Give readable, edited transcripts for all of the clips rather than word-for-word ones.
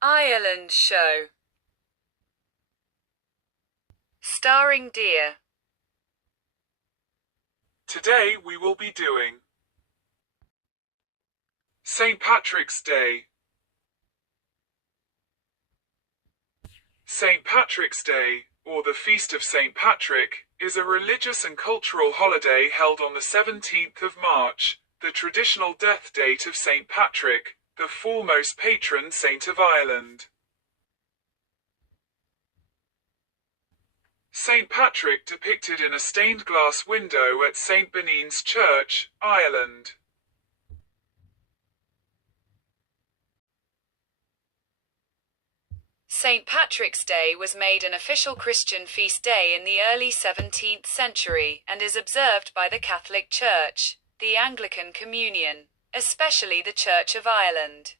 Ireland show. Starring deer. Today we will be doing St. Patrick's Day. St. Patrick's Day, or the Feast of St. Patrick, is a religious and cultural holiday held on the 17th of March, the traditional death date of St. Patrick, the foremost patron saint of Ireland. St. Patrick depicted in a stained glass window at St. Benin's Church, Ireland. St. Patrick's Day was made an official Christian feast day in the early 17th century, and is observed by the Catholic Church, the Anglican Communion, especially the Church of Ireland,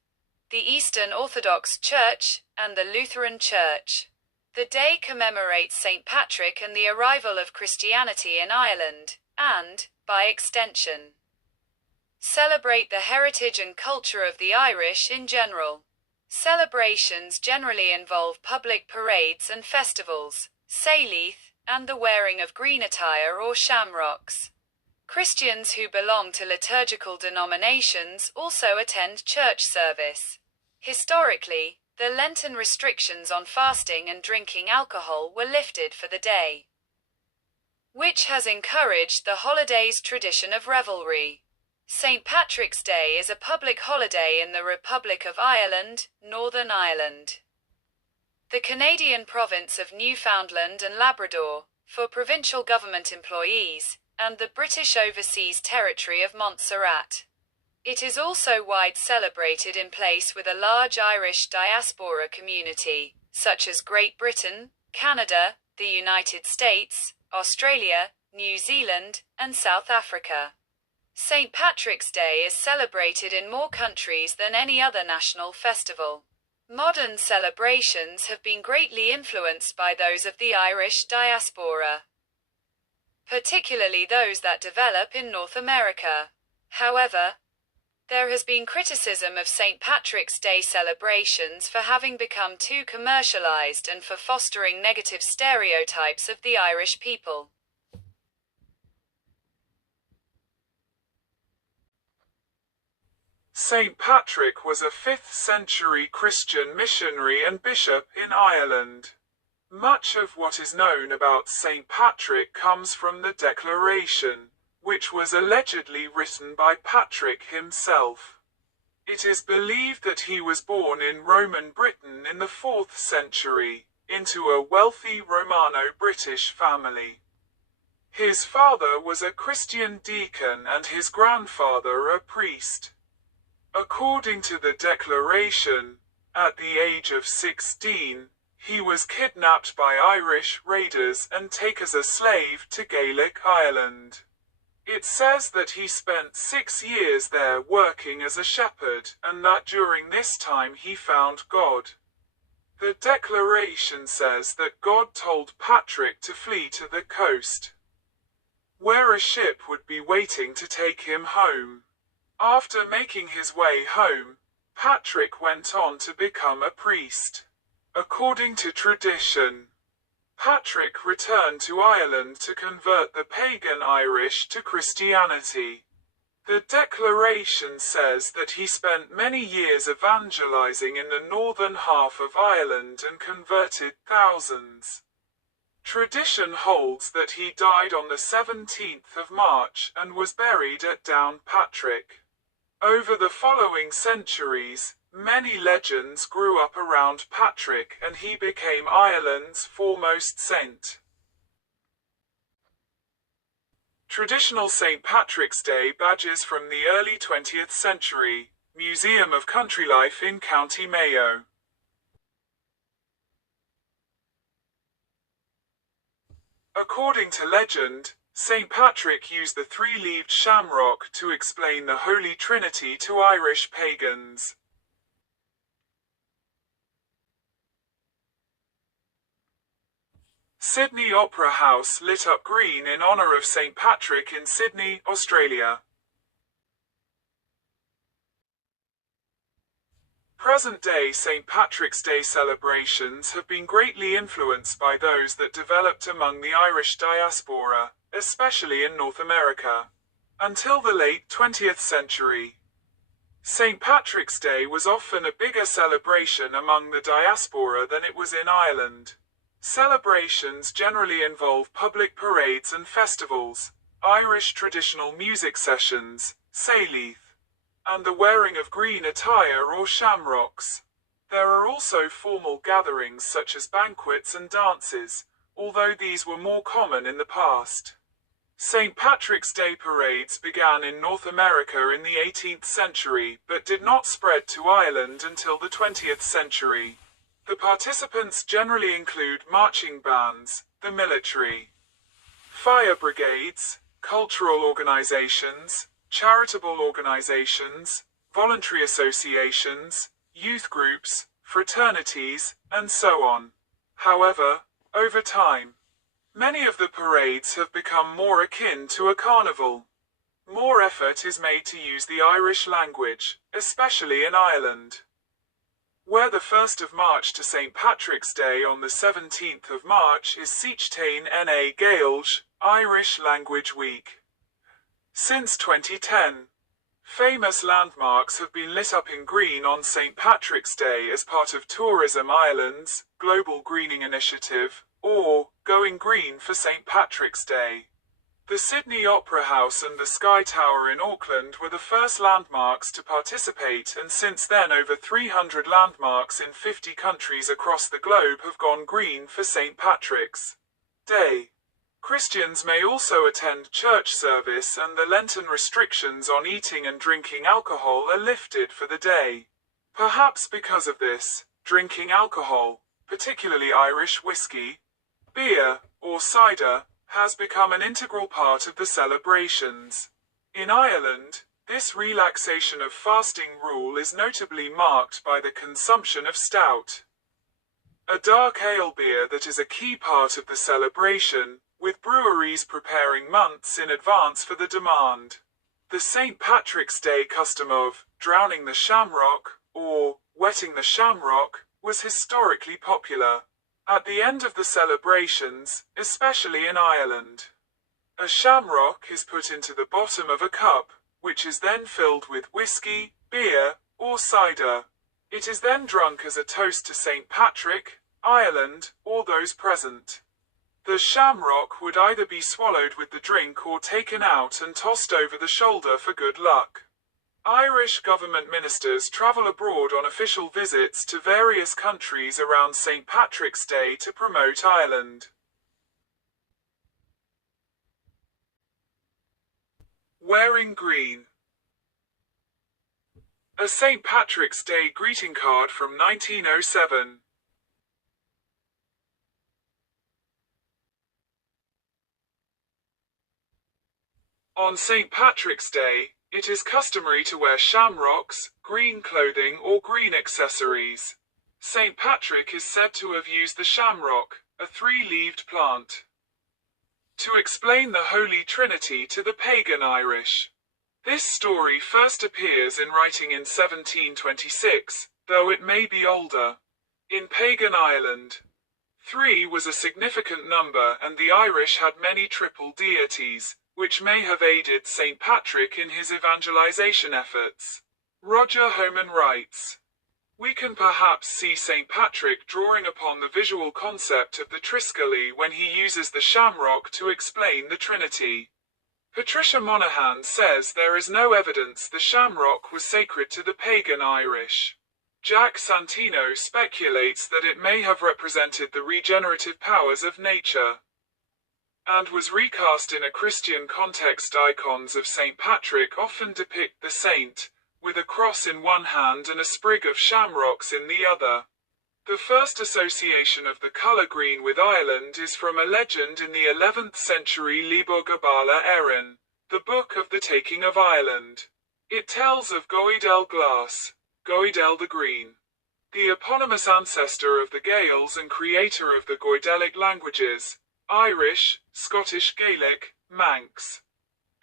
the Eastern Orthodox Church, and the Lutheran Church. The day commemorates St. Patrick and the arrival of Christianity in Ireland, and, by extension, celebrate the heritage and culture of the Irish in general. Celebrations generally involve public parades and festivals, sayleith, and the wearing of green attire or shamrocks. Christians who belong to liturgical denominations also attend church service. Historically, the Lenten restrictions on fasting and drinking alcohol were lifted for the day, which has encouraged the holiday's tradition of revelry. St. Patrick's Day is a public holiday in the Republic of Ireland, Northern Ireland, the Canadian province of Newfoundland and Labrador, for provincial government employees, and the British Overseas Territory of Montserrat. It is also widely celebrated in place with a large Irish diaspora community, such as Great Britain, Canada, the United States, Australia, New Zealand, and South Africa. St. Patrick's Day is celebrated in more countries than any other national festival. Modern celebrations have been greatly influenced by those of the Irish diaspora, particularly those that develop in North America. However, there has been criticism of St. Patrick's Day celebrations for having become too commercialized and for fostering negative stereotypes of the Irish people. St. Patrick was a 5th century Christian missionary and bishop in Ireland. Much of what is known about St. Patrick comes from the Declaration, which was allegedly written by Patrick himself. It is believed that he was born in Roman Britain in the 4th century, into a wealthy Romano-British family. His father was a Christian deacon and his grandfather a priest. According to the Declaration, at the age of 16, he was kidnapped by Irish raiders and taken as a slave to Gaelic Ireland. It says that he spent 6 years there working as a shepherd, and that during this time he found God. The Declaration says that God told Patrick to flee to the coast, where a ship would be waiting to take him home. After making his way home, Patrick went on to become a priest. According to tradition, Patrick returned to Ireland to convert the pagan Irish to Christianity. The Declaration says that he spent many years evangelizing in the northern half of Ireland and converted thousands. Tradition holds that he died on the 17th of March and was buried at Downpatrick. Over the following centuries, many legends grew up around Patrick and he became Ireland's foremost saint. Traditional St. Patrick's Day badges from the early 20th century, Museum of Country Life in County Mayo. According to legend, St. Patrick used the three-leaved shamrock to explain the Holy Trinity to Irish pagans. Sydney Opera House lit up green in honor of St. Patrick in Sydney, Australia. Present-day St. Patrick's Day celebrations have been greatly influenced by those that developed among the Irish diaspora, especially in North America. Until the late 20th century, St. Patrick's Day was often a bigger celebration among the diaspora than it was in Ireland. Celebrations generally involve public parades and festivals, Irish traditional music sessions, Sayleith, and the wearing of green attire or shamrocks. There are also formal gatherings such as banquets and dances, although these were more common in the past. St. Patrick's Day parades began in North America in the 18th century but did not spread to Ireland until the 20th century. The participants generally include marching bands, the military, fire brigades, cultural organizations, charitable organizations, voluntary associations, youth groups, fraternities, and so on. However, over time, many of the parades have become more akin to a carnival. More effort is made to use the Irish language, especially in Ireland, where the 1st of March to St. Patrick's Day on the 17th of March is Seachtain na Gaelge, Irish Language Week. Since 2010, famous landmarks have been lit up in green on St. Patrick's Day as part of Tourism Ireland's Global Greening Initiative, or Going Green for St. Patrick's Day. The Sydney Opera House and the Sky Tower in Auckland were the first landmarks to participate, and since then over 300 landmarks in 50 countries across the globe have gone green for St. Patrick's Day. Christians may also attend church service, and the Lenten restrictions on eating and drinking alcohol are lifted for the day. Perhaps because of this, drinking alcohol, particularly Irish whiskey, beer, or cider, has become an integral part of the celebrations. In Ireland, this relaxation of fasting rule is notably marked by the consumption of stout, a dark ale beer that is a key part of the celebration, with breweries preparing months in advance for the demand. The St. Patrick's Day custom of drowning the shamrock, or wetting the shamrock, was historically popular. At the end of the celebrations, especially in Ireland, a shamrock is put into the bottom of a cup, which is then filled with whiskey, beer, or cider. It is then drunk as a toast to St. Patrick, Ireland, or those present. The shamrock would either be swallowed with the drink or taken out and tossed over the shoulder for good luck. Irish government ministers travel abroad on official visits to various countries around St. Patrick's Day to promote Ireland. Wearing green. A St. Patrick's Day greeting card from 1907. On St. Patrick's Day, it is customary to wear shamrocks, green clothing or green accessories. St. Patrick is said to have used the shamrock, a three-leaved plant, to explain the Holy Trinity to the pagan Irish. This story first appears in writing in 1726, though it may be older. In pagan Ireland, 3 was a significant number, and the Irish had many triple deities, which may have aided St. Patrick in his evangelization efforts. Roger Homan writes, "We can perhaps see St. Patrick drawing upon the visual concept of the Triskele when he uses the shamrock to explain the Trinity." Patricia Monaghan says there is no evidence the shamrock was sacred to the pagan Irish. Jack Santino speculates that it may have represented the regenerative powers of nature, and was recast in a Christian context. Icons of St. Patrick often depict the saint, with a cross in one hand and a sprig of shamrocks in the other. The first association of the color green with Ireland is from a legend in the 11th century Libor Gabala Erin, the Book of the Taking of Ireland. It tells of Goidel Glass, Goidel the Green, the eponymous ancestor of the Gaels and creator of the Goidelic languages, Irish, Scottish Gaelic, Manx,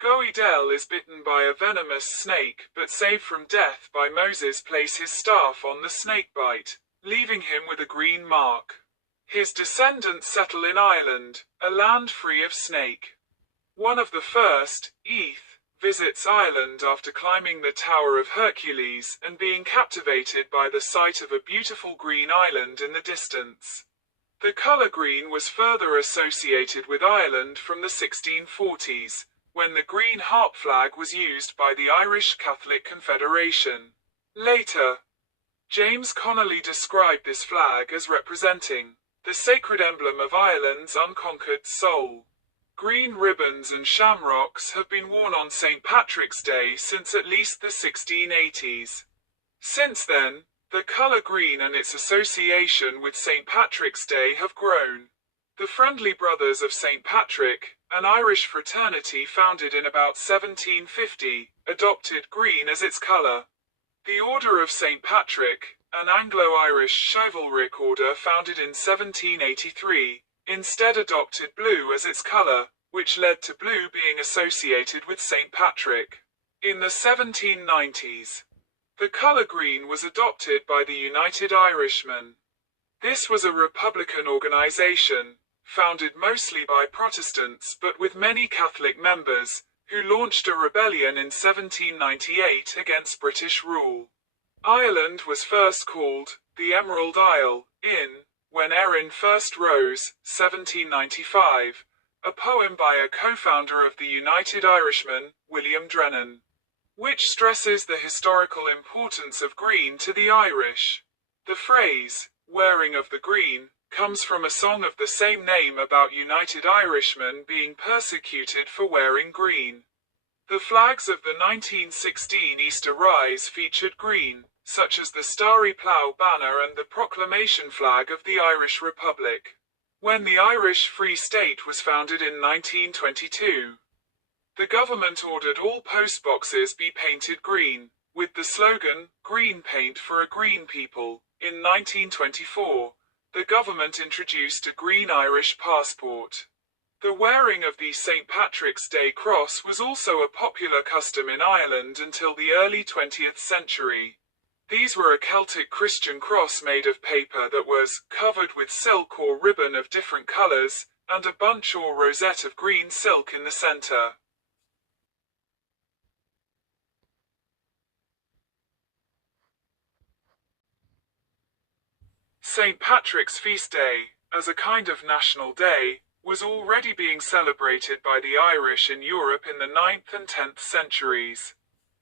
Goidel is bitten by a venomous snake, but saved from death by Moses place his staff on the snake bite, leaving him with a green mark. His descendants settle in Ireland, a land free of snake. One of the first, Eith, visits Ireland after climbing the Tower of Hercules and being captivated by the sight of a beautiful green island in the distance. The colour green was further associated with Ireland from the 1640s, when the green harp flag was used by the Irish Catholic Confederation. Later, James Connolly described this flag as representing the sacred emblem of Ireland's unconquered soul. Green ribbons and shamrocks have been worn on St. Patrick's Day since at least the 1680s. Since then, the colour green and its association with St. Patrick's Day have grown. The Friendly Brothers of St. Patrick, an Irish fraternity founded in about 1750, adopted green as its colour. The Order of St. Patrick, an Anglo-Irish chivalric order founded in 1783, instead adopted blue as its colour, which led to blue being associated with St. Patrick. In the 1790s, the colour green was adopted by the United Irishmen. This was a Republican organisation, founded mostly by Protestants but with many Catholic members, who launched a rebellion in 1798 against British rule. Ireland was first called the Emerald Isle, when Erin first rose, 1795, a poem by a co-founder of the United Irishmen, William Drennan, which stresses the historical importance of green to the Irish. The phrase, wearing of the green, comes from a song of the same name about United Irishmen being persecuted for wearing green. The flags of the 1916 Easter Rise featured green, such as the Starry Plough banner and the proclamation flag of the Irish Republic. When the Irish Free State was founded in 1922, the government ordered all postboxes be painted green, with the slogan, "Green paint for a green people." In 1924, the government introduced a green Irish passport. The wearing of the St. Patrick's Day cross was also a popular custom in Ireland until the early 20th century. These were a Celtic Christian cross made of paper that was covered with silk or ribbon of different colours, and a bunch or rosette of green silk in the centre. St. Patrick's Feast Day, as a kind of national day, was already being celebrated by the Irish in Europe in the 9th and 10th centuries.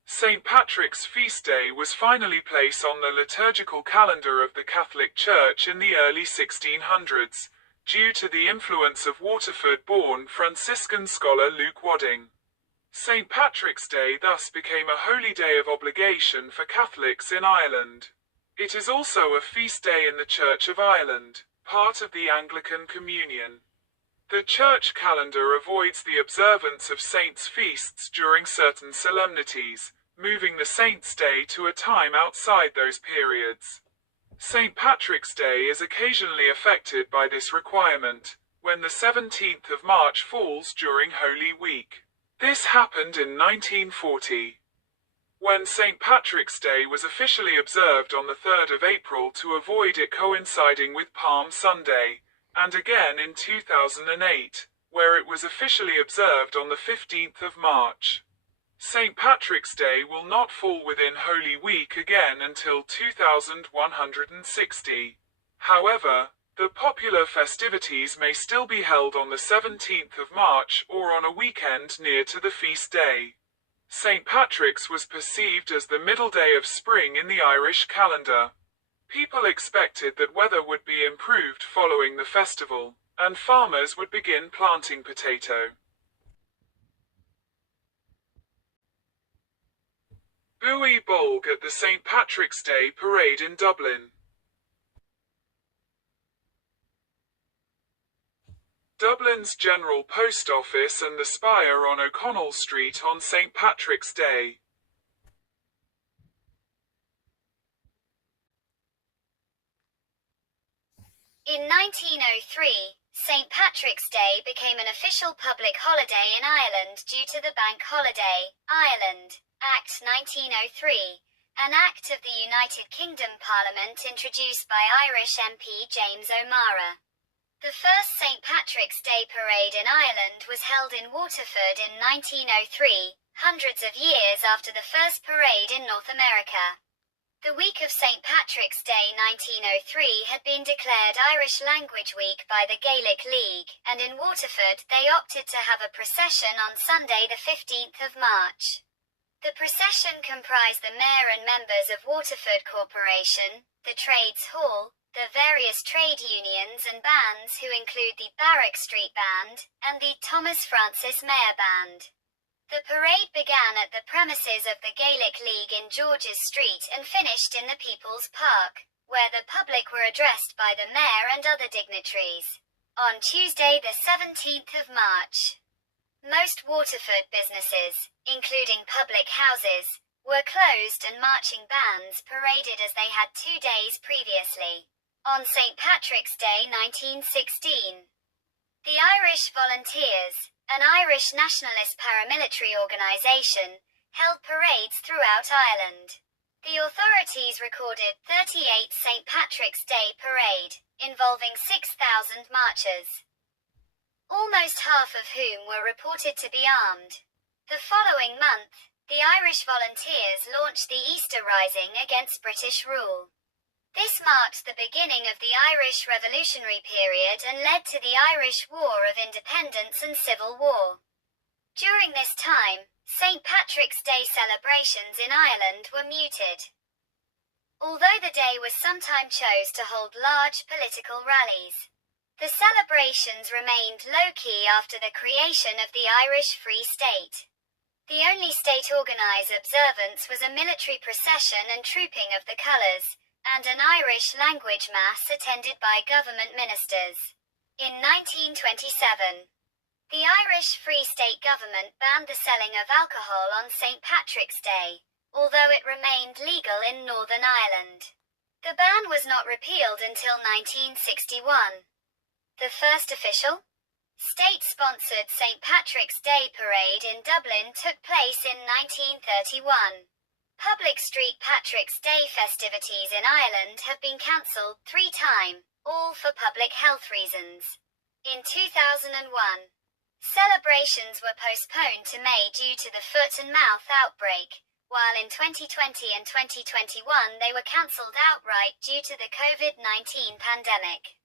St. Patrick's Feast Day was finally placed on the liturgical calendar of the Catholic Church in the early 1600s, due to the influence of Waterford-born Franciscan scholar Luke Wadding. St. Patrick's Day thus became a holy day of obligation for Catholics in Ireland. It is also a feast day in the Church of Ireland, part of the Anglican Communion. The church calendar avoids the observance of saints' feasts during certain solemnities, moving the saint's day to a time outside those periods. St. Patrick's Day is occasionally affected by this requirement, when the 17th of March falls during Holy Week. This happened in 1940. When St. Patrick's Day was officially observed on the 3rd of April to avoid it coinciding with Palm Sunday, and again in 2008, where it was officially observed on the 15th of March. St. Patrick's Day will not fall within Holy Week again until 2160. However, the popular festivities may still be held on the 17th of March or on a weekend near to the feast day. St. Patrick's was perceived as the middle day of spring in the Irish calendar. People expected that weather would be improved following the festival, and farmers would begin planting potato. Buoy Bolg at the St. Patrick's Day Parade in Dublin. Dublin's General Post Office and the spire on O'Connell Street on St. Patrick's Day. In 1903, St. Patrick's Day became an official public holiday in Ireland due to the Bank Holiday, Ireland, Act 1903, an act of the United Kingdom Parliament introduced by Irish MP James O'Meara. The first St. Patrick's Day parade in Ireland was held in Waterford in 1903, hundreds of years after the first parade in North America. The week of St. Patrick's Day 1903 had been declared Irish Language Week by the Gaelic League, and in Waterford they opted to have a procession on Sunday the 15th of March. The procession comprised the mayor and members of Waterford Corporation, the Trades Hall, the various trade unions and bands who include the Barrack Street Band, and the Thomas Francis Mayor Band. The parade began at the premises of the Gaelic League in George's Street and finished in the People's Park, where the public were addressed by the mayor and other dignitaries. On Tuesday the 17th of March, most Waterford businesses, including public houses, were closed and marching bands paraded as they had 2 days previously. On St. Patrick's Day 1916, the Irish Volunteers, an Irish nationalist paramilitary organisation, held parades throughout Ireland. The authorities recorded 38 St. Patrick's Day parade, involving 6,000 marchers, almost half of whom were reported to be armed. The following month, the Irish Volunteers launched the Easter Rising against British rule. This marked the beginning of the Irish Revolutionary period and led to the Irish War of Independence and Civil War. During this time, St. Patrick's Day celebrations in Ireland were muted, although the day was sometimes chose to hold large political rallies. The celebrations remained low-key after the creation of the Irish Free State. The only state-organised observance was a military procession and trooping of the colours, and an Irish language mass attended by government ministers. In 1927, the Irish Free State government banned the selling of alcohol on St. Patrick's Day, although it remained legal in Northern Ireland. The ban was not repealed until 1961. The first official, state-sponsored St. Patrick's Day parade in Dublin took place in 1931. Public St. Patrick's Day festivities in Ireland have been cancelled 3 times, all for public health reasons. In 2001, celebrations were postponed to May due to the foot and mouth outbreak, while in 2020 and 2021 they were cancelled outright due to the COVID-19 pandemic.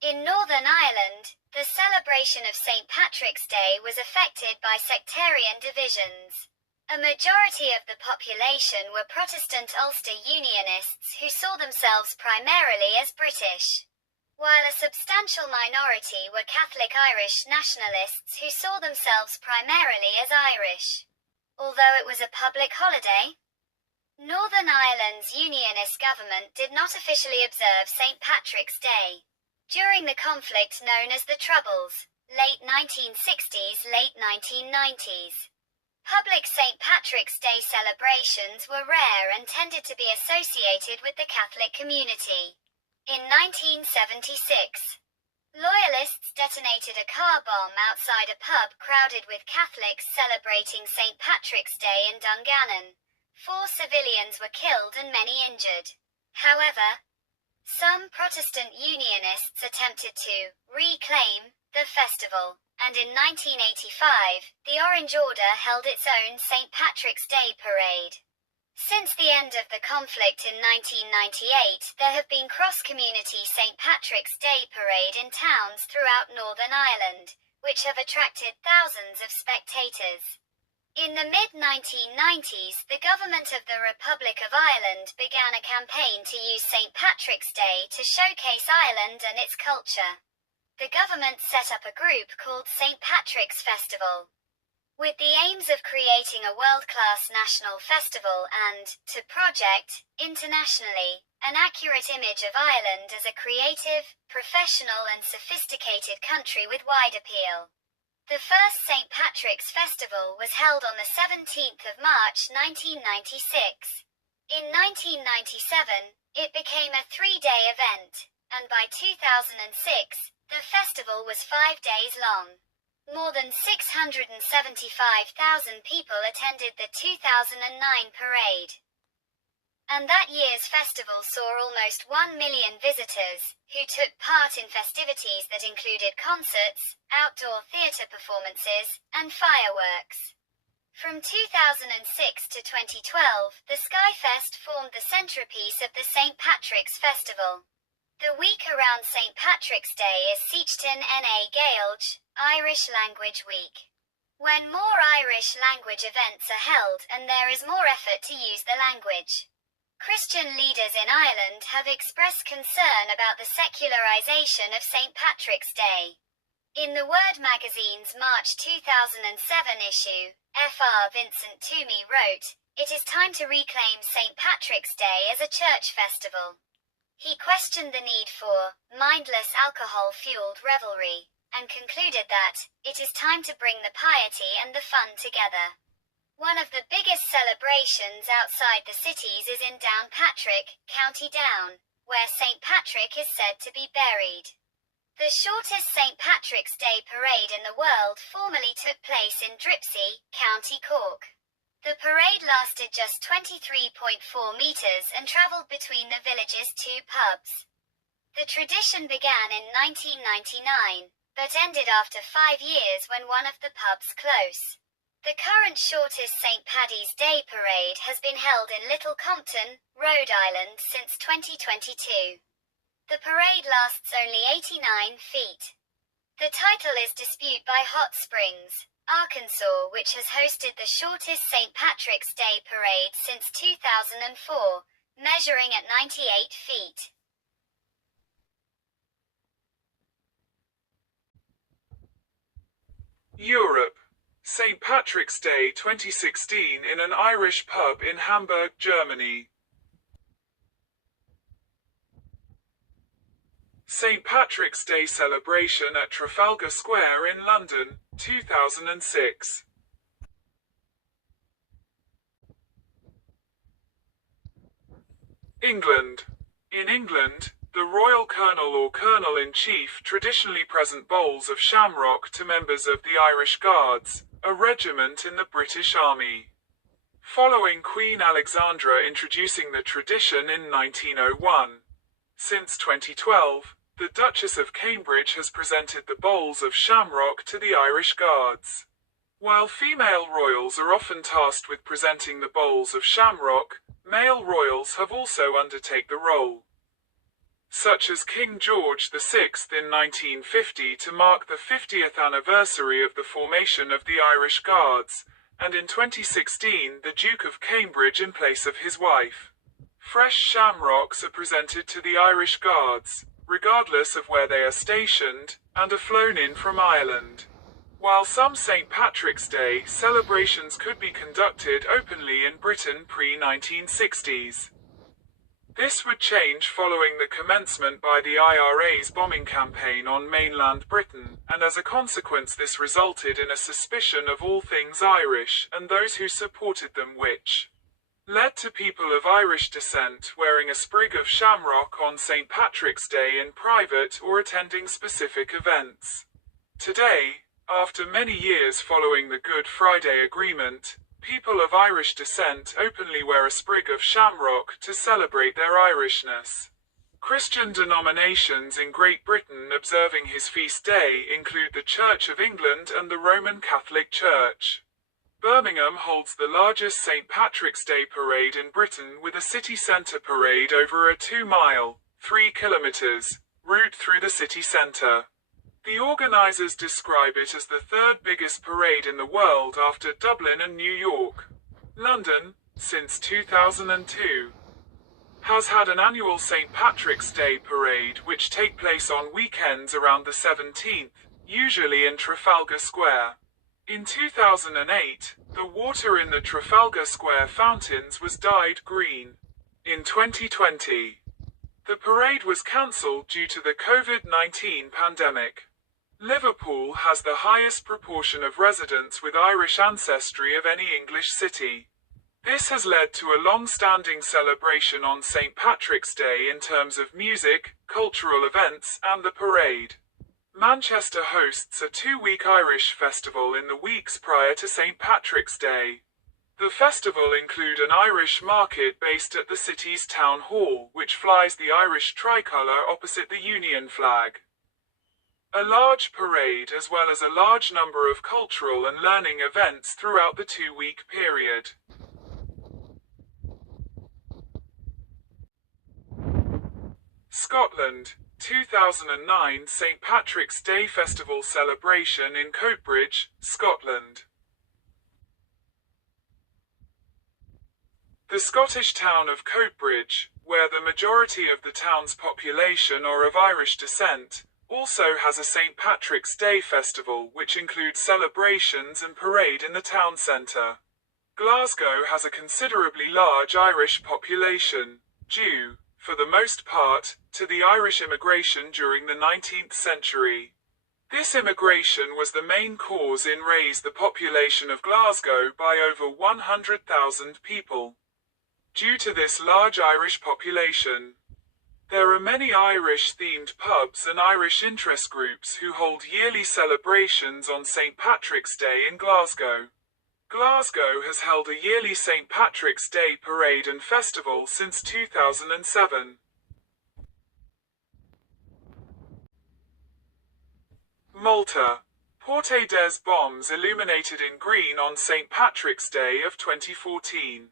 In Northern Ireland, the celebration of St. Patrick's Day was affected by sectarian divisions. A majority of the population were Protestant Ulster Unionists who saw themselves primarily as British, while a substantial minority were Catholic Irish nationalists who saw themselves primarily as Irish. Although it was a public holiday, Northern Ireland's Unionist government did not officially observe St. Patrick's Day. During the conflict known as the Troubles, late 1960s, late 1990s, public St. Patrick's Day celebrations were rare and tended to be associated with the Catholic community. In 1976, Loyalists detonated a car bomb outside a pub crowded with Catholics celebrating St. Patrick's Day in Dungannon. 4 civilians were killed and many injured. However, some Protestant Unionists attempted to reclaim the festival, and in 1985, the Orange Order held its own St. Patrick's Day parade. Since the end of the conflict in 1998, there have been cross-community St. Patrick's Day parade in towns throughout Northern Ireland, which have attracted thousands of spectators. In the mid-1990s, the government of the Republic of Ireland began a campaign to use St. Patrick's Day to showcase Ireland and its culture. The government set up a group called St. Patrick's Festival, with the aims of creating a world-class national festival and, to project, internationally, an accurate image of Ireland as a creative, professional and sophisticated country with wide appeal. The first St. Patrick's Festival was held on the 17th of March 1996. In 1997, it became a 3-day event, and by 2006, the festival was 5 days long. More than 675,000 people attended the 2009 parade. And that year's festival saw almost 1 million visitors, who took part in festivities that included concerts, outdoor theatre performances, and fireworks. From 2006 to 2012, the Skyfest formed the centrepiece of the St. Patrick's Festival. The week around St. Patrick's Day is Seichten na Gaelge, Irish Language Week, when more Irish language events are held and there is more effort to use the language. Christian leaders in Ireland have expressed concern about the secularization of St. Patrick's Day. In the Word magazine's March 2007 issue, Fr. Vincent Toomey wrote, "It is time to reclaim St. Patrick's Day as a church festival." He questioned the need for mindless alcohol-fueled revelry, and concluded that it is time to bring the piety and the fun together. One of the biggest celebrations outside the cities is in Downpatrick, County Down, where St. Patrick is said to be buried. The shortest St. Patrick's Day parade in the world formerly took place in Dripsey, County Cork. The parade lasted just 23.4 meters and travelled between the village's two pubs. The tradition began in 1999, but ended after 5 years when one of the pubs closed. The current shortest St. Paddy's Day parade has been held in Little Compton, Rhode Island since 2022. The parade lasts only 89 feet. The title is disputed by Hot Springs, Arkansas, which has hosted the shortest St. Patrick's Day parade since 2004, measuring at 98 feet. Europe. St. Patrick's Day 2016 in an Irish pub in Hamburg, Germany. St. Patrick's Day celebration at Trafalgar Square in London, 2006. England. In England, the Royal Colonel or Colonel-in-Chief traditionally present bowls of shamrock to members of the Irish Guards, a regiment in the British Army. Following Queen Alexandra introducing the tradition in 1901. Since 2012, the Duchess of Cambridge has presented the bowls of shamrock to the Irish Guards. While female royals are often tasked with presenting the bowls of shamrock, male royals have also undertaken the role, such as King George VI in 1950 to mark the 50th anniversary of the formation of the Irish Guards, and in 2016 the Duke of Cambridge in place of his wife. Fresh shamrocks are presented to the Irish Guards, regardless of where they are stationed, and are flown in from Ireland. While some St. Patrick's Day celebrations could be conducted openly in Britain pre-1960s. This would change following the commencement by the IRA's bombing campaign on mainland Britain, and as a consequence this resulted in a suspicion of all things Irish and those who supported them, which led to people of Irish descent wearing a sprig of shamrock on St. Patrick's Day in private or attending specific events. Today, after many years following the Good Friday Agreement, people of Irish descent openly wear a sprig of shamrock to celebrate their Irishness. Christian denominations in Great Britain observing his feast day include the Church of England and the Roman Catholic Church. Birmingham holds the largest St. Patrick's Day parade in Britain with a city centre parade over a 2-mile, 3 kilometres, route through the city centre. The organisers describe it as the third biggest parade in the world after Dublin and New York. London, since 2002, has had an annual St. Patrick's Day parade which take place on weekends around the 17th, usually in Trafalgar Square. In 2008, the water in the Trafalgar Square fountains was dyed green. In 2020, the parade was cancelled due to the COVID-19 pandemic. Liverpool has the highest proportion of residents with Irish ancestry of any English city. This has led to a long-standing celebration on St. Patrick's Day in terms of music, cultural events, and the parade. Manchester hosts a two-week Irish festival in the weeks prior to St. Patrick's Day. The festival include an Irish market based at the city's town hall, which flies the Irish tricolour opposite the Union flag. A large parade as well as a large number of cultural and learning events throughout the two-week period. Scotland, 2009 St. Patrick's Day Festival celebration in Coatbridge, Scotland. The Scottish town of Coatbridge, where the majority of the town's population are of Irish descent, also has a St. Patrick's Day festival which includes celebrations and parade in the town centre. Glasgow has a considerably large Irish population, due, for the most part, to the Irish immigration during the 19th century. This immigration was the main cause in raise the population of Glasgow by over 100,000 people. Due to this large Irish population, there are many Irish-themed pubs and Irish interest groups who hold yearly celebrations on St. Patrick's Day in Glasgow. Glasgow has held a yearly St. Patrick's Day parade and festival since 2007. Malta. Porte des bombs illuminated in green on St. Patrick's Day of 2014.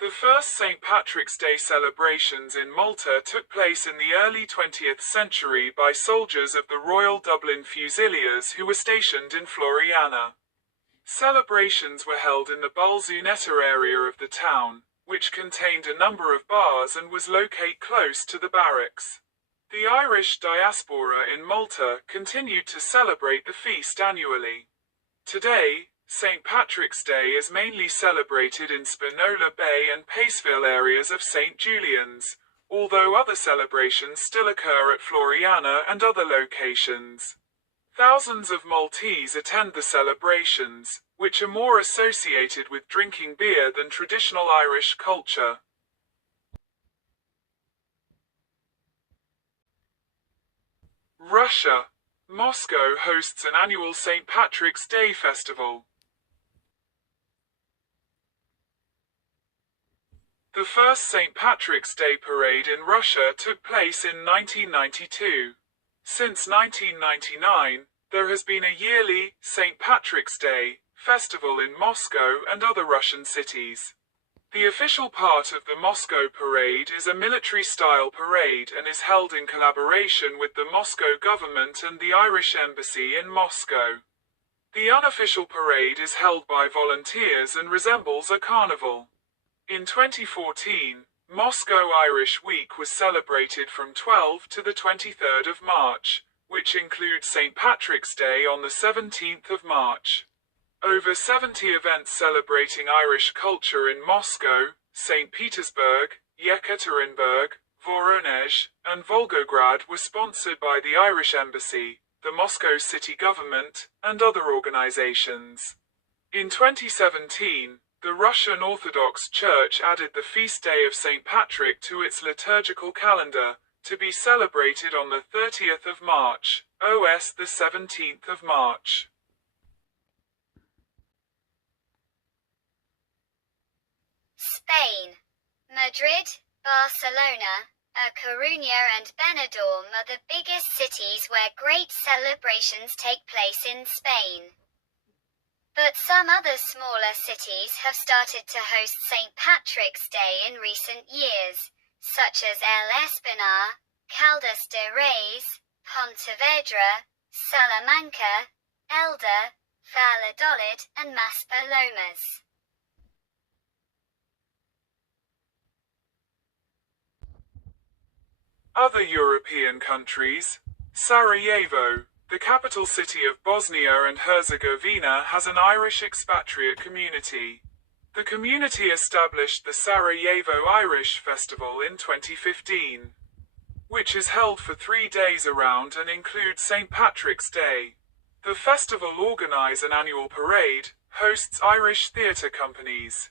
The first St. Patrick's Day celebrations in Malta took place in the early 20th century by soldiers of the Royal Dublin Fusiliers who were stationed in Floriana. Celebrations were held in the Balzuneta area of the town, which contained a number of bars and was located close to the barracks. The Irish diaspora in Malta continued to celebrate the feast annually. Today, St. Patrick's Day is mainly celebrated in Spinola Bay and Paceville areas of St. Julian's, although other celebrations still occur at Floriana and other locations. Thousands of Maltese attend the celebrations, which are more associated with drinking beer than traditional Irish culture. Russia. Moscow hosts an annual St. Patrick's Day festival. The first St. Patrick's Day parade in Russia took place in 1992. Since 1999, there has been a yearly St. Patrick's Day festival in Moscow and other Russian cities. The official part of the Moscow parade is a military-style parade and is held in collaboration with the Moscow government and the Irish Embassy in Moscow. The unofficial parade is held by volunteers and resembles a carnival. In 2014, Moscow Irish Week was celebrated from 12 to the 23rd of March, which includes St. Patrick's Day on the 17th of March. Over 70 events celebrating Irish culture in Moscow, St. Petersburg, Yekaterinburg, Voronezh, and Volgograd were sponsored by the Irish Embassy, the Moscow city government, and other organizations. In 2017, the Russian Orthodox Church added the feast day of St. Patrick to its liturgical calendar, to be celebrated on the 30th of March, OS the 17th of March. Spain. Madrid, Barcelona, A Coruña and Benidorm are the biggest cities where great celebrations take place in Spain. But some other smaller cities have started to host St. Patrick's Day in recent years, such as El Espinar, Caldas de Reis, Pontevedra, Salamanca, Elda, Valladolid, and Maspalomas. Other European countries. Sarajevo, the capital city of Bosnia and Herzegovina, has an Irish expatriate community. The community established the Sarajevo Irish Festival in 2015, which is held for 3 days around and includes St. Patrick's Day. The festival organises an annual parade, hosts Irish theatre companies,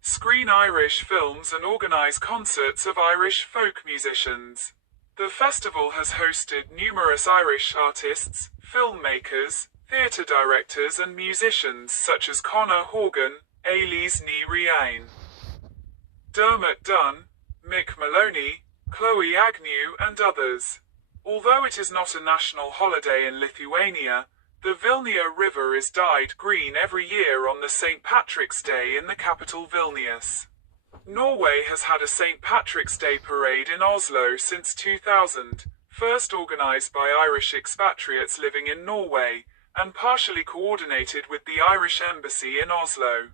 screen Irish films and organise concerts of Irish folk musicians. The festival has hosted numerous Irish artists, filmmakers, theatre directors and musicians such as Conor Horgan, Ailís Ní Riain, Dermot Dunn, Mick Maloney, Chloe Agnew and others. Although it is not a national holiday in Lithuania, the Vilnia River is dyed green every year on the St. Patrick's Day in the capital Vilnius. Norway has had a St. Patrick's Day parade in Oslo since 2000, first organised by Irish expatriates living in Norway, and partially coordinated with the Irish Embassy in Oslo.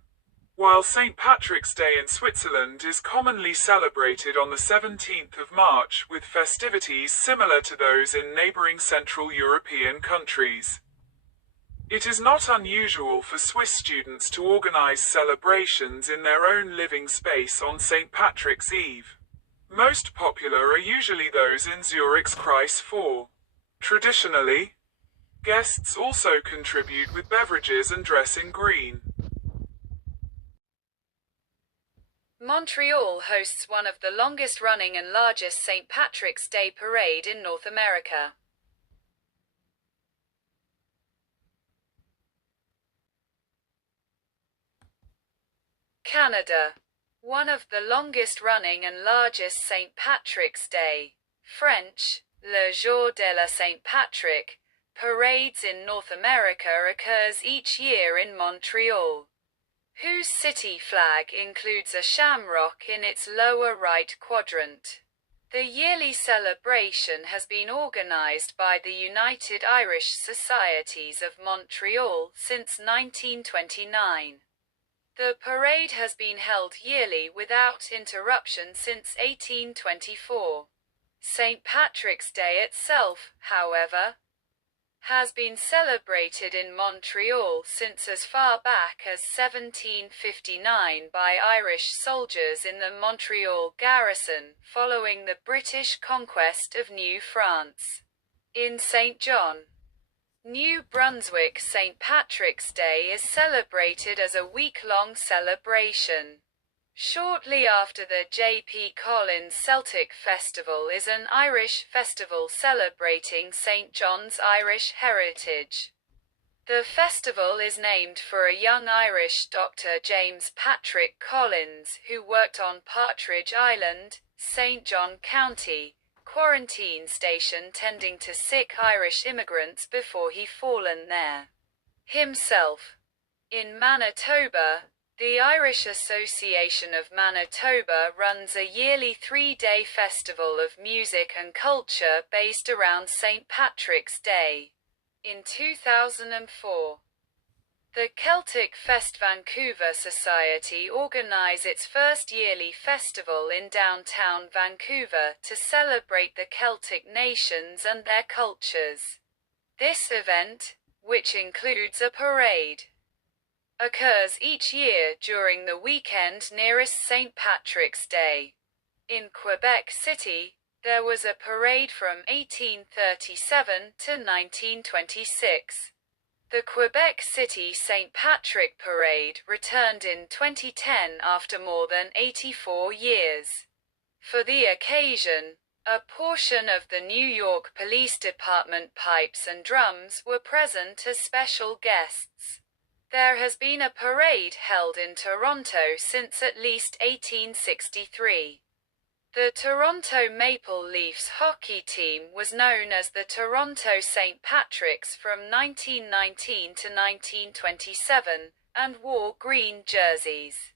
While St. Patrick's Day in Switzerland is commonly celebrated on the 17th of March with festivities similar to those in neighbouring Central European countries. It is not unusual for Swiss students to organise celebrations in their own living space on St. Patrick's Eve. Most popular are usually those in Zurich's Kreis 4. Traditionally, guests also contribute with beverages and dress in green. Montreal hosts one of the longest running and largest St. Patrick's Day parade in North America. Canada. One of the longest running and largest St. Patrick's Day, French, Le Jour de la St. Patrick, parades in North America occurs each year in Montreal, whose city flag includes a shamrock in its lower right quadrant. The yearly celebration has been organized by the United Irish Societies of Montreal since 1929. The parade has been held yearly without interruption since 1824. St. Patrick's Day itself, however, has been celebrated in Montreal since as far back as 1759 by Irish soldiers in the Montreal garrison, following the British conquest of New France. In St. John, New Brunswick, St. Patrick's Day is celebrated as a week-long celebration. Shortly after the J.P. Collins Celtic Festival is an Irish festival celebrating St. John's Irish heritage. The festival is named for a young Irish doctor, James Patrick Collins, who worked on Partridge Island, St. John County, quarantine station tending to sick Irish immigrants before he fallen there himself. In Manitoba, the Irish Association of Manitoba runs a yearly 3-day festival of music and culture based around St. Patrick's Day. In 2004, the Celtic Fest Vancouver Society organized its first yearly festival in downtown Vancouver to celebrate the Celtic nations and their cultures. This event, which includes a parade, occurs each year during the weekend nearest St. Patrick's Day. In Quebec City, there was a parade from 1837 to 1926. The Quebec City St. Patrick Parade returned in 2010 after more than 84 years. For the occasion, a portion of the New York Police Department pipes and drums were present as special guests. There has been a parade held in Toronto since at least 1863. The Toronto Maple Leafs hockey team was known as the Toronto St. Patricks from 1919 to 1927, and wore green jerseys.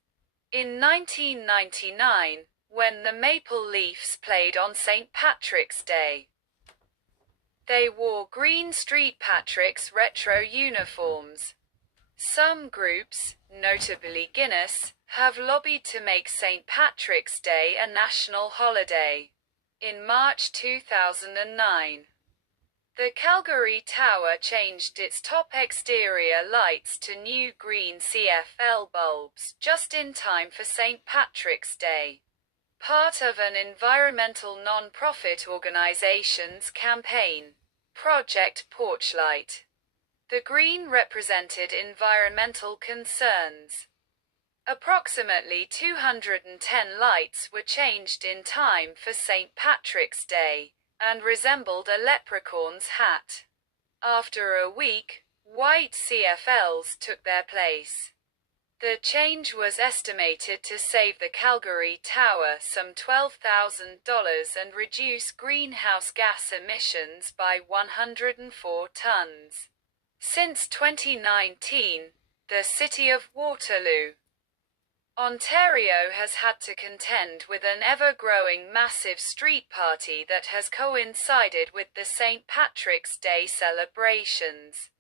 In 1999, when the Maple Leafs played on St. Patrick's Day, they wore green Street Patricks retro uniforms. Some groups, notably Guinness, have lobbied to make St. Patrick's Day a national holiday. In March 2009, the Calgary Tower changed its top exterior lights to new green CFL bulbs just in time for St. Patrick's Day, part of an environmental non-profit organization's campaign, Project Porchlight. The green represented environmental concerns. Approximately 210 lights were changed in time for St. Patrick's Day, and resembled a leprechaun's hat. After a week, white CFLs took their place. The change was estimated to save the Calgary Tower some $12,000 and reduce greenhouse gas emissions by 104 tons. Since 2019, the City of Waterloo, Ontario has had to contend with an ever-growing massive street party that has coincided with the St. Patrick's Day celebrations.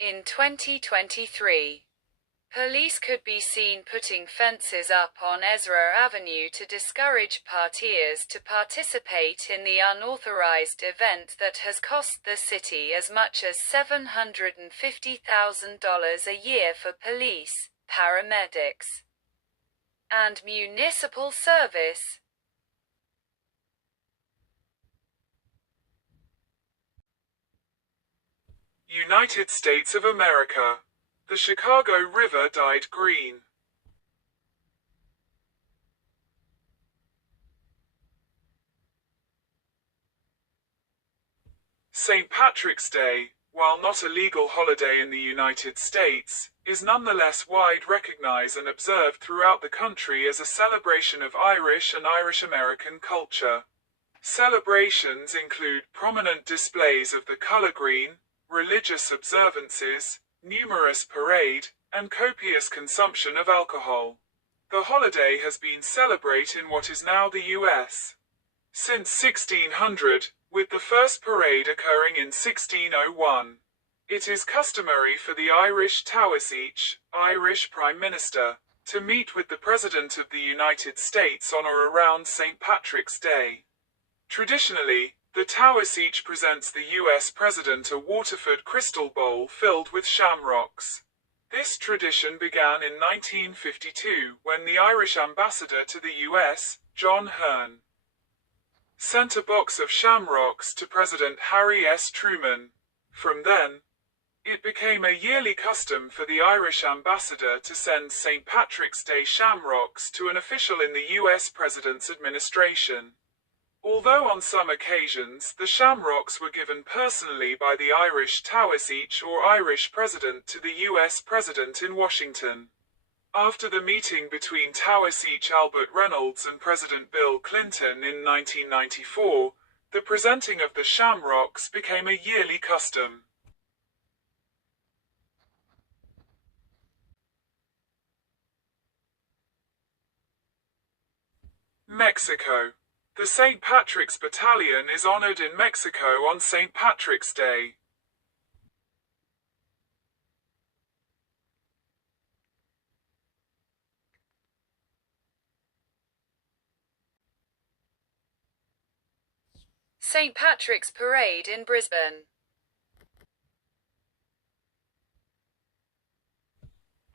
In 2023, police could be seen putting fences up on Ezra Avenue to discourage partiers to participate in the unauthorized event that has cost the city as much as $750,000 a year for police, paramedics, and municipal service. United States of America. The Chicago River dyed green. St. Patrick's Day, while not a legal holiday in the United States, is nonetheless widely recognized and observed throughout the country as a celebration of Irish and Irish-American culture. Celebrations include prominent displays of the color green, religious observances, numerous parade, and copious consumption of alcohol. The holiday has been celebrated in what is now the U.S. since 1600, with the first parade occurring in 1601. It is customary for the Irish Taoiseach, Irish Prime Minister, to meet with the President of the United States on or around St. Patrick's Day. Traditionally, the Taoiseach presents the U.S. President a Waterford crystal bowl filled with shamrocks. This tradition began in 1952 when the Irish ambassador to the U.S., John Hearn, sent a box of shamrocks to President Harry S. Truman. From then, it became a yearly custom for the Irish ambassador to send St. Patrick's Day shamrocks to an official in the U.S. President's administration. Although on some occasions the shamrocks were given personally by the Irish Taoiseach or Irish President to the U.S. President in Washington. After the meeting between Taoiseach Albert Reynolds and President Bill Clinton in 1994, the presenting of the shamrocks became a yearly custom. Mexico. The St. Patrick's Battalion is honored in Mexico on St. Patrick's Day. St. Patrick's Parade in Brisbane.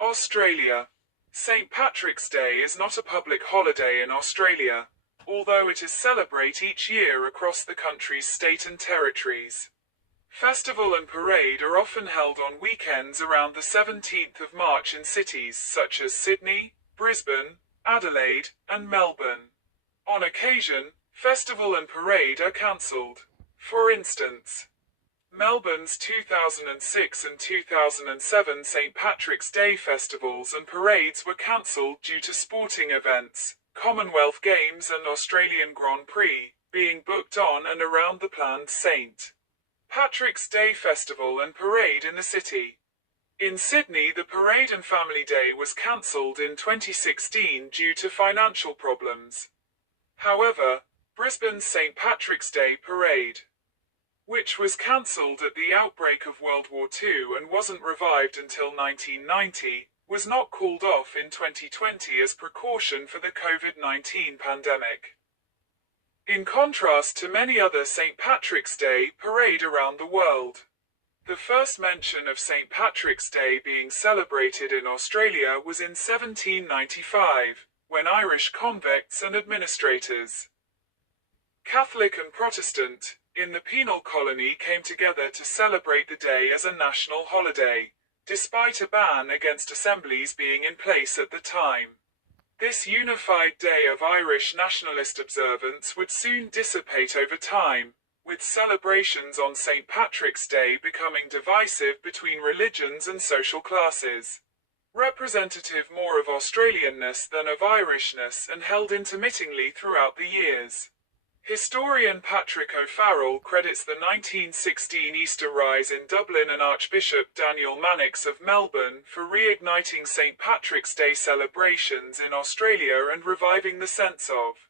Australia. St. Patrick's Day is not a public holiday in Australia, although it is celebrated each year across the country's state and territories. Festival and parade are often held on weekends around the 17th of March in cities such as Sydney, Brisbane, Adelaide, and Melbourne. On occasion, festival and parade are cancelled. For instance, Melbourne's 2006 and 2007 St. Patrick's Day festivals and parades were cancelled due to sporting events, Commonwealth Games and Australian Grand Prix, being booked on and around the planned St. Patrick's Day festival and parade in the city. In Sydney, the Parade and Family Day was cancelled in 2016 due to financial problems. However, Brisbane's St. Patrick's Day Parade, which was cancelled at the outbreak of World War II and wasn't revived until 1990, was not called off in 2020 as precaution for the COVID-19 pandemic. In contrast to many other St. Patrick's Day parade around the world, the first mention of St. Patrick's Day being celebrated in Australia was in 1795, when Irish convicts and administrators, Catholic and Protestant, in the penal colony came together to celebrate the day as a national holiday, despite a ban against assemblies being in place at the time. This unified day of Irish nationalist observance would soon dissipate over time, with celebrations on St. Patrick's Day becoming divisive between religions and social classes. Representative more of Australianness than of Irishness and held intermittingly throughout the years. Historian Patrick O'Farrell credits the 1916 Easter rise in Dublin and Archbishop Daniel Mannix of Melbourne for reigniting St. Patrick's Day celebrations in Australia and reviving the sense of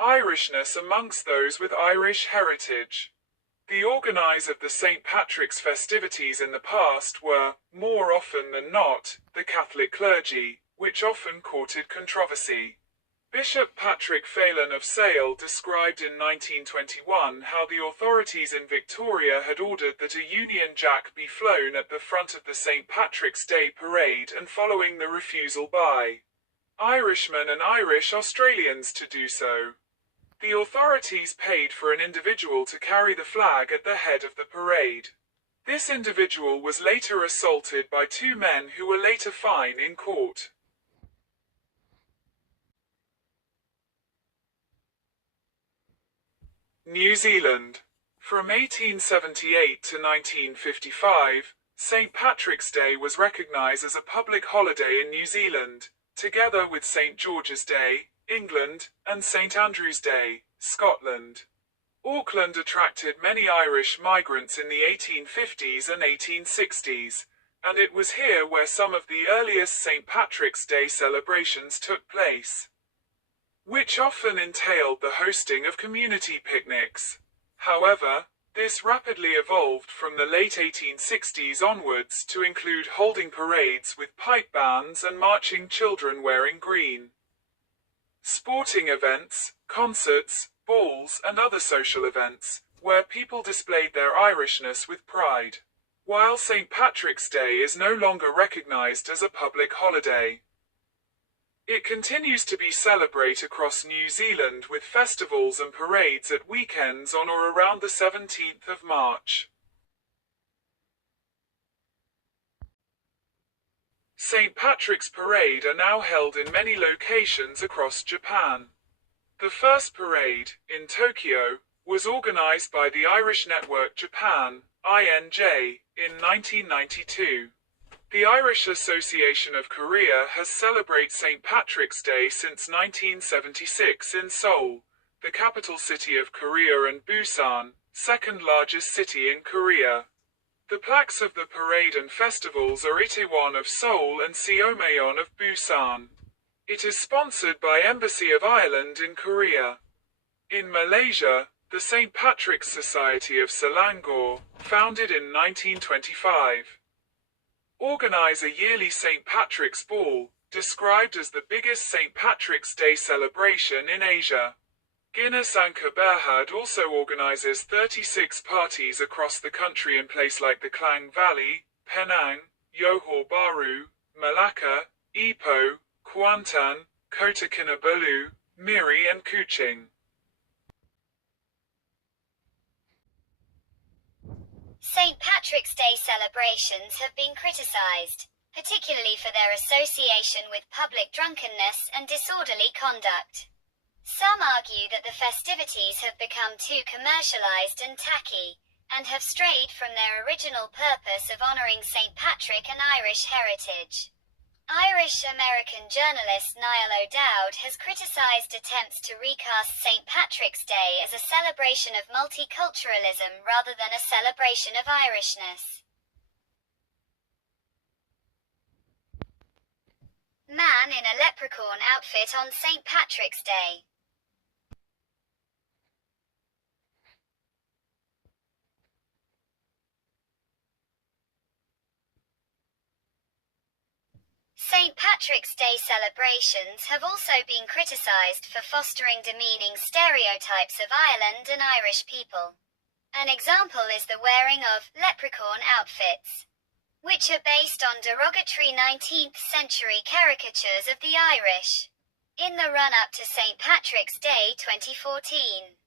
Irishness amongst those with Irish heritage. The organisers of the St. Patrick's festivities in the past were, more often than not, the Catholic clergy, which often courted controversy. Bishop Patrick Phelan of Sale described in 1921 how the authorities in Victoria had ordered that a Union Jack be flown at the front of the St. Patrick's Day parade and following the refusal by Irishmen and Irish Australians to do so. The authorities paid for an individual to carry the flag at the head of the parade. This individual was later assaulted by two men who were later fined in court. New Zealand. From 1878 to 1955, St. Patrick's Day was recognised as a public holiday in New Zealand, together with St. George's Day, England, and St. Andrew's Day, Scotland. Auckland attracted many Irish migrants in the 1850s and 1860s, and it was here where some of the earliest St. Patrick's Day celebrations took place, which often entailed the hosting of community picnics. However, this rapidly evolved from the late 1860s onwards to include holding parades with pipe bands and marching children wearing green. Sporting events, concerts, balls and other social events, where people displayed their Irishness with pride. While St. Patrick's Day is no longer recognised as a public holiday, it continues to be celebrated across New Zealand with festivals and parades at weekends on or around the 17th of March. St. Patrick's Parade are now held in many locations across Japan. The first parade, in Tokyo, was organized by the Irish Network Japan, INJ, in 1992. The Irish Association of Korea has celebrated St. Patrick's Day since 1976 in Seoul, the capital city of Korea, and Busan, second largest city in Korea. The plaques of the parade and festivals are Itaewon of Seoul and Seomaeon of Busan. It is sponsored by Embassy of Ireland in Korea. In Malaysia, the St. Patrick's Society of Selangor, founded in 1925, organize a yearly St. Patrick's Ball, described as the biggest St. Patrick's Day celebration in Asia. Guinness Anchor Berhad also organizes 36 parties across the country in places like the Klang Valley, Penang, Johor Bahru, Malacca, Ipoh, Kuantan, Kota Kinabalu, Miri and Kuching. St. Patrick's Day celebrations have been criticised, particularly for their association with public drunkenness and disorderly conduct. Some argue that the festivities have become too commercialised and tacky, and have strayed from their original purpose of honouring St. Patrick and Irish heritage. Irish-American journalist Niall O'Dowd has criticised attempts to recast St. Patrick's Day as a celebration of multiculturalism rather than a celebration of Irishness. Man in a leprechaun outfit on St. Patrick's Day. St. Patrick's Day celebrations have also been criticised for fostering demeaning stereotypes of Ireland and Irish people. An example is the wearing of leprechaun outfits, which are based on derogatory 19th century caricatures of the Irish. In the run-up to St. Patrick's Day 2014,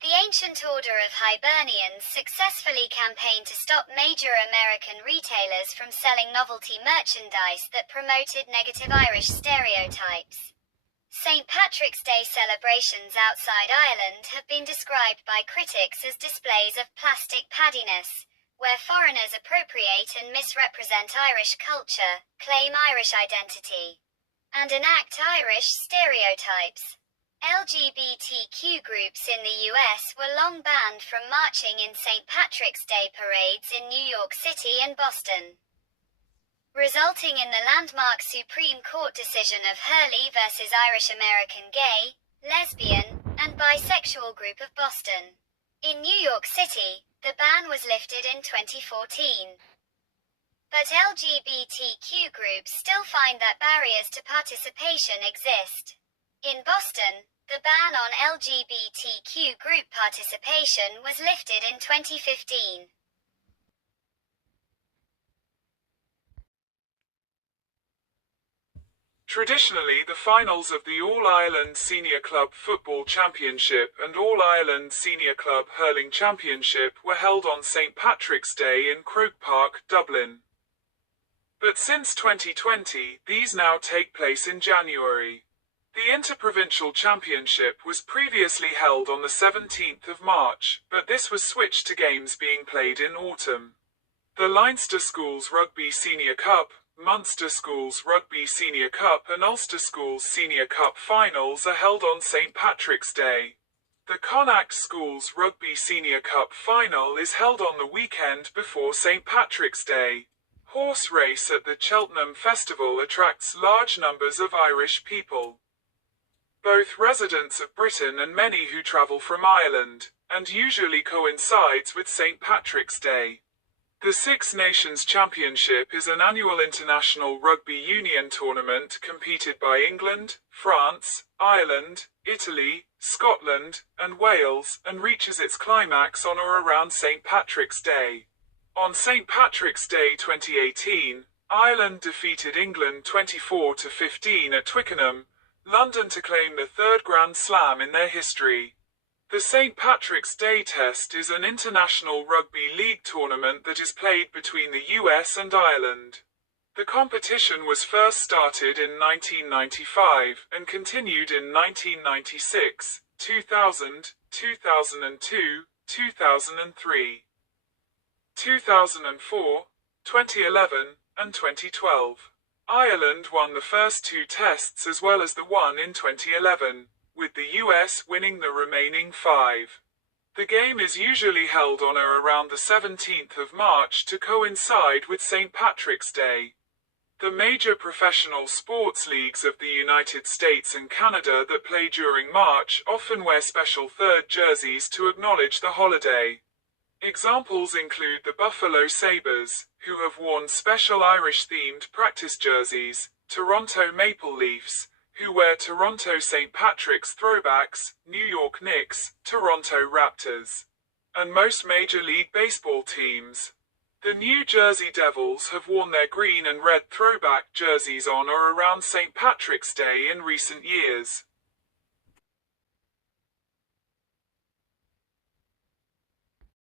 The ancient order of Hibernians successfully campaigned to stop major American retailers from selling novelty merchandise that promoted negative Irish stereotypes. St. Patrick's Day celebrations outside Ireland have been described by critics as displays of plastic paddiness, where foreigners appropriate and misrepresent Irish culture, claim Irish identity, and enact Irish stereotypes. LGBTQ groups in the US were long banned from marching in St. Patrick's Day parades in New York City and Boston, resulting in the landmark Supreme Court decision of Hurley versus Irish American Gay, Lesbian, and Bisexual Group of Boston. In New York City, the ban was lifted in 2014. But LGBTQ groups still find that barriers to participation exist. In Boston, the ban on LGBTQ group participation was lifted in 2015. Traditionally, the finals of the All-Ireland Senior Club Football Championship and All-Ireland Senior Club Hurling Championship were held on St. Patrick's Day in Croke Park, Dublin. But since 2020, these now take place in January. The Interprovincial Championship was previously held on the 17th of March, but this was switched to games being played in autumn. The Leinster Schools Rugby Senior Cup, Munster Schools Rugby Senior Cup and Ulster Schools Senior Cup finals are held on St. Patrick's Day. The Connacht Schools Rugby Senior Cup final is held on the weekend before St. Patrick's Day. Horse race at the Cheltenham Festival attracts large numbers of Irish people, both residents of Britain and many who travel from Ireland, and usually coincides with St. Patrick's Day. The Six Nations Championship is an annual international rugby union tournament competed by England, France, Ireland, Italy, Scotland, and Wales, and reaches its climax on or around St. Patrick's Day. On St. Patrick's Day 2018, Ireland defeated England 24-15 at Twickenham, London to claim the third Grand Slam in their history. The St. Patrick's Day Test is an international rugby league tournament that is played between the US and Ireland. The competition was first started in 1995 and continued in 1996, 2000, 2002, 2003, 2004, 2011, and 2012. Ireland won the first two tests as well as the one in 2011, with the US winning the remaining 5. The game is usually held on or around the 17th of March to coincide with St. Patrick's Day. The major professional sports leagues of the United States and Canada that play during March often wear special third jerseys to acknowledge the holiday. Examples include the Buffalo Sabres, who have worn special Irish-themed practice jerseys, Toronto Maple Leafs, who wear Toronto St. Patrick's throwbacks, New York Knicks, Toronto Raptors, and most Major League Baseball teams. The New Jersey Devils have worn their green and red throwback jerseys on or around St. Patrick's Day in recent years.